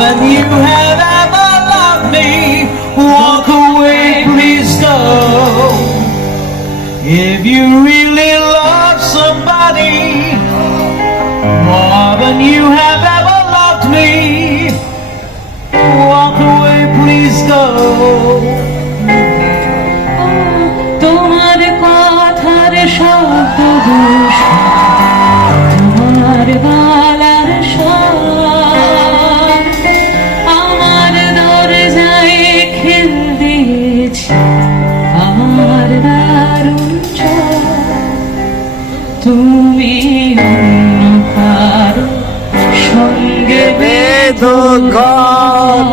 than you have ever loved me. Walk away, please go. If you really love somebody more than you have ever loved me, walk away, please go. তোমার কথার শব্দ তোমার গলার স্বর আমার দরজায় খিল দিয়েছে আমার দারুণ ঝড়। তুমি অন্য কারো সঙ্গে বেঁধো ঘর।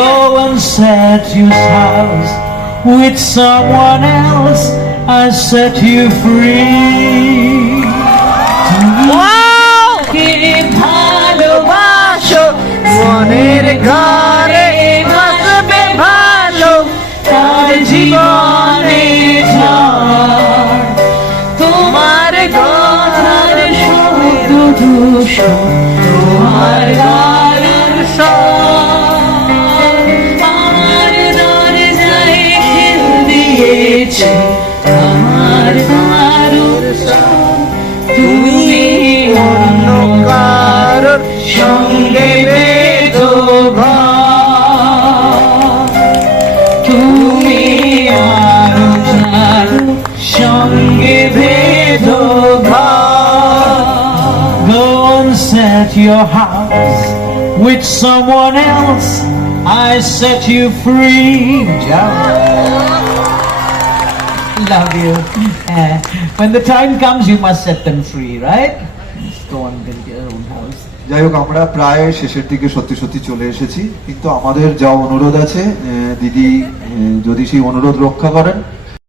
Go and set your house with someone else. I set you free. কে ভালোবাসো মনের ঘরে বসবে ভালো তার জীবনে ঝড়। তোমার কথার শব্দ দূষণ তোমার গলার স্বর আমার দরজায় খিল দিয়েছে আমার দারুণ ঝড়। তুমি অন্য কারোর সঙ্গে বেঁধো ঘর। তুমি আরো যারো সঙ্গে বেঁধো ঘর। Go and set your house with someone else. I set you free. Love you. When the time comes, you must set them free, right? Just go and build your own house. যাই হোক, আমরা প্রায় শেষের দিকে সত্যি সত্যি চলে এসেছি, কিন্তু আমাদের যা অনুরোধ আছে দিদি যদি সেই অনুরোধ রক্ষা করেন